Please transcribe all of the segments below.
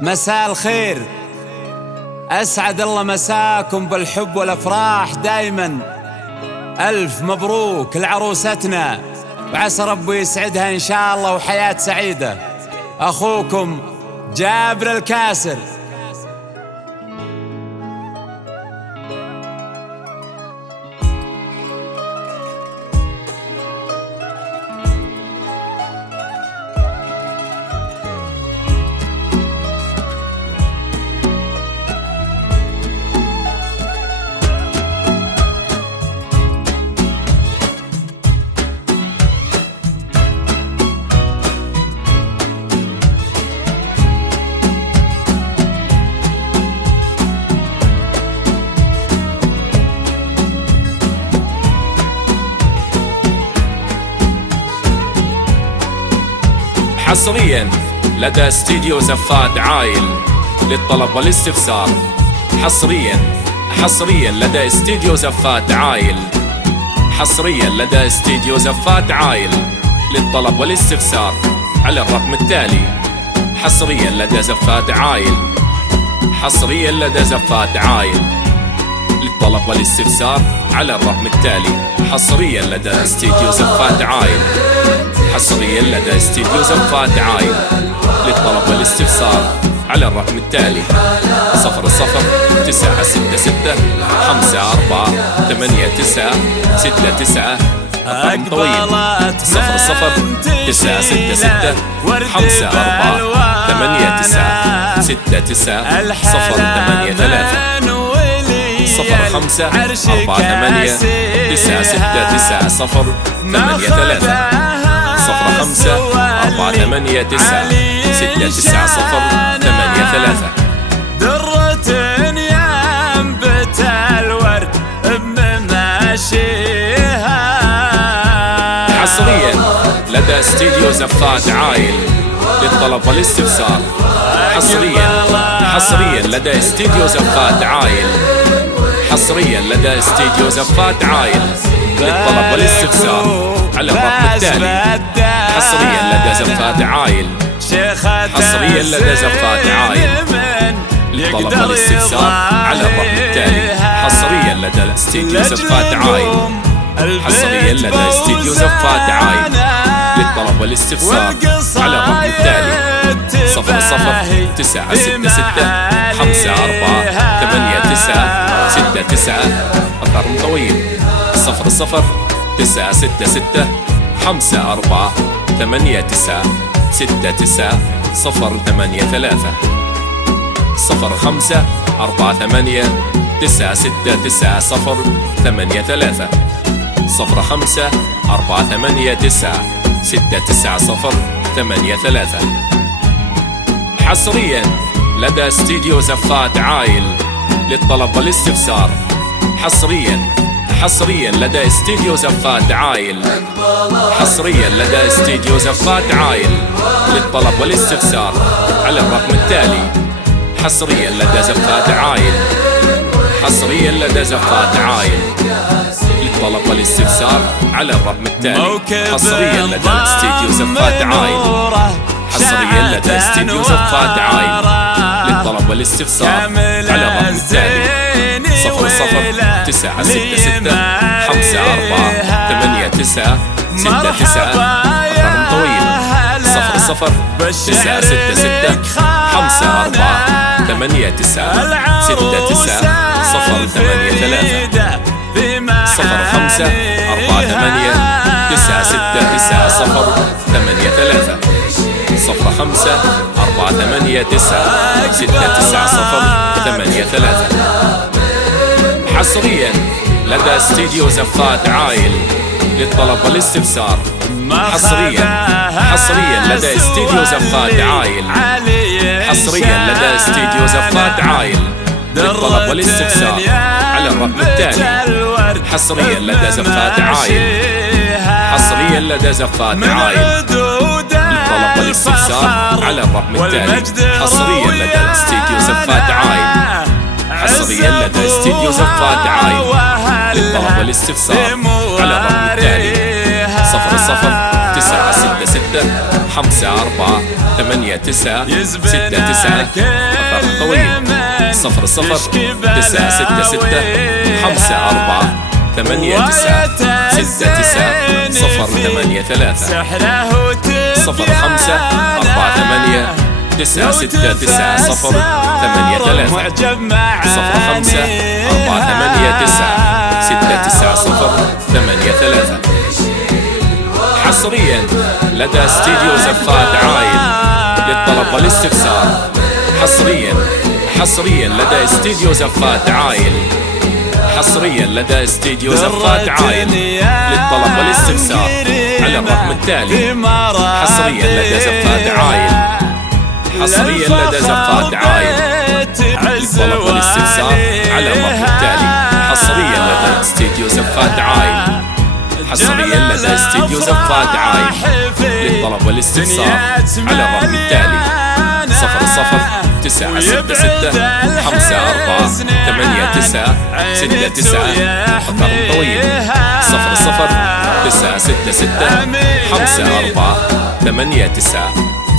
مساء الخير، أسعد الله مساكم بالحب والأفراح دايما. ألف مبروك لعروستنا، وعسى ربي يسعدها إن شاء الله وحياة سعيدة. أخوكم جابر الكاسر. حصريا لدى استديو زفات عايل للطلب والاستفسار. حصريا لدى استديو زفات عايل. حصريا لدى استديو زفات عايل للطلب والاستفسار على الرقم التالي. حصريا لدى زفات عايل. حصريا لدى زفات عايل للطلب والاستفسار على الرقم التالي. حصريا لدى استديو زفات عايل. حصريا لدى استديو زفات عايل للطلب والاستفسار على الرقم التالي: 00-966-54-89-69. الرقم طويل: 0-5-4-8-9-6-9. درة ينبت الورد بمماشيها. حصريا لدى استديو زفات عايل للطلب والاستفسار. حصريا لدى استديو زفات عايل. حصريا لدى استديو زفات عايل للطلب والاستفسار على الرقم التالي. حصريا لدى زفات عايل. حصريا لدى زفات عايل للطلب والاستفسار على الرقم التالي. حصريا لدى استديو زفات عايل. حصريا لدى استديو زفات عايل للطلب والاستفسار على الرقم التالي: 00-966-54-89-69. الرقم طويل: 00-966-54-89-69-083. 05-48-969-083. 05-48-969-083. حصريا لدى استديو زفات عايل للطلب والاستفسار. حصريا لدى استديو زفات عايل. حصريا لدى استديو زفات عايل للطلب والاستفسار على الرقم التالي. حصريا لدى زفات عايل. حصريا لدى زفات عايل للطلب والاستفسار على الرقم التالي. حصريا لدى استديو زفات عايل. حصريا لدى استديو زفات عايل للطلب والاستفسار على الرقم التالي: 00-966-54-89-69. الرقم طويل: 00-966-54-89-69-083. 05-48-969-083. 05-48-969-083. حصريا لدى استديو زفات عايل للطلب والاستفسار. حصريا لدى استديو زفات عايل. حصريا لدى استديو زفات عايل للطلب والاستفسار على الرقم التالي. حصريا لدى زفات عايل. حصريا لدى زفات عايل للطلب والاستفسار على الرقم التالي. حصريا لدى استديو زفات عايل. حصريا لدى استديو زفات عايل للطلب والاستفسار على الرقم التالي: 00-966-54 8 9 6 9 رقم طويل 0 0 9 6 6 5 4 8 9 6 9 0 8 3 0 5 4 8 9 6 9 0 8 3 0 5 4 8 9 6 9 0 8 3 حصريا لدى استديو زفات عايل للطلب والاستفسار. حصريا لدى استديو زفات عايل. حصريا لدى استديو زفات عايل للطلب والاستفسار على الرقم التالي. حصريا لدى زفات عايل. حصريا لدى زفات عايل للطلب والاستفسار على الرقم التالي. حصريا لدى استديو زفات عايل. حصريا لدى استديو زفات عايل للطلب والاستفسار على الرقم التالي 0 0 9 6 6 5 4 8 9 6 9 رقم طويل 0 0 9 6 6 5 4 8 9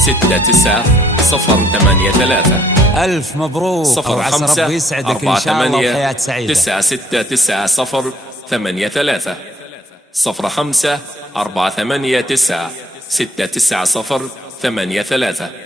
6 9 0 8 3. ألف مبروك 0 5 ربي يسعدك 4 إن شاء الله 8 وحياة سعيدة. 9 6 9 0 8 3. 0 5 4 8 9 6 9 0 8 3.